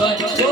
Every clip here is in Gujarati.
મારો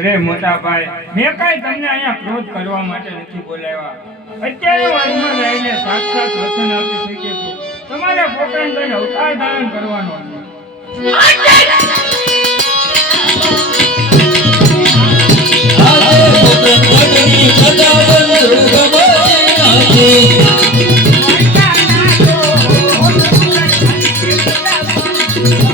અરે મોટા ભાઈ, મેં કાંઈ તમને અહીંયા ક્રોધ કરવા માટે નથી બોલાવ્યા. અત્યારે વર્ગમાં રહીને સાક્ષાત વચન આપી શકે છું. તમારે પોતાને કઈ અવતાર ધારણ કરવાનો Thank આજે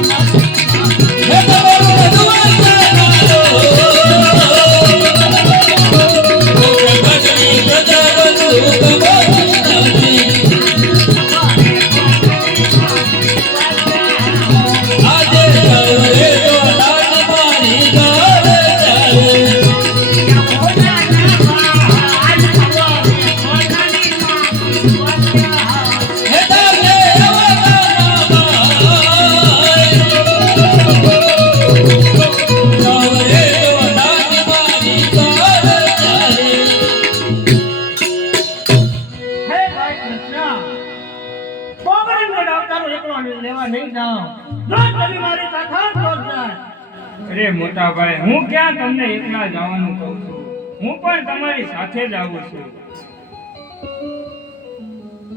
મોટા ભાઈ હું ક્યાં તમને એકલા જવાનું કહું છું? હું પણ તમારી સાથે જ આવું છું.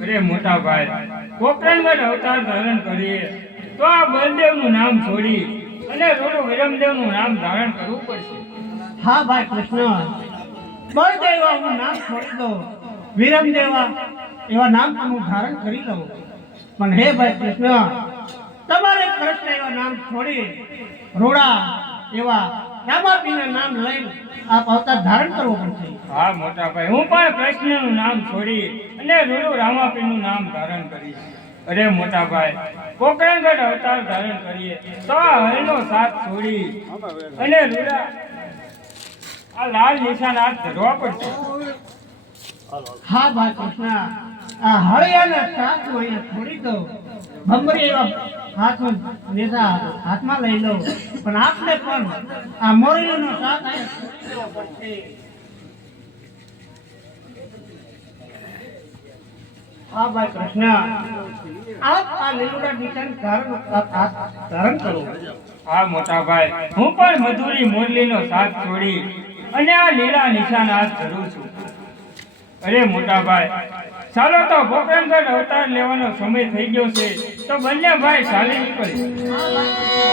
અરે મોટા ભાઈ કોકરણગઢ અવતાર ધારણ કરીએ તો આ બળદેવનું નામ છોડી અને થોડું ગુરુ વિરમદેવનું નામ ધારણ કરવું પડશે. હા ભાઈ કૃષ્ણ. બળદેવા નામ છોડી દો. વિરમદેવા એવા નામ પણ હું ધારણ કરી લઉં. પણ હે ભાઈ કૃષ્ણ તમારે કૃષ્ણ એવા નામ છોડી રોડા એવા રામાપીના નામ લઈને આપ અવતાર ધારણ કરવો પડશે. હા મોટા ભાઈ હું પણ કૃષ્ણનું નામ છોડી અને રોડું રામાપીનું નામ ધારણ કરીશ. અરે મોટા ભાઈ કોકરણગઢ અવતાર ધારણ કરીએ તો હરિનો સાથ છોડી અને રૂડા આ લાલ નિશાન હાથ ધરવા પડશે. હા ભાઈ કૃષ્ણ આ હળિયાના હું અહીંયા છોડી દો. ભમરી હાથમાં લેતા હાથમાં લઈ લઉં પણ આપને પણ આ મોરલીનો પડશે હા ભાઈ હા પણ મધુરી મુરલીનો સાથ છોડી અને આ લીલા નિશાન હાથ છું. અરે મોટા ભાઈ ચાલો તો પોકરણગઢ અવતાર લેવાનો સમય થઈ ગયો છે. તો બંને ભાઈ ચાલી નીકળીએ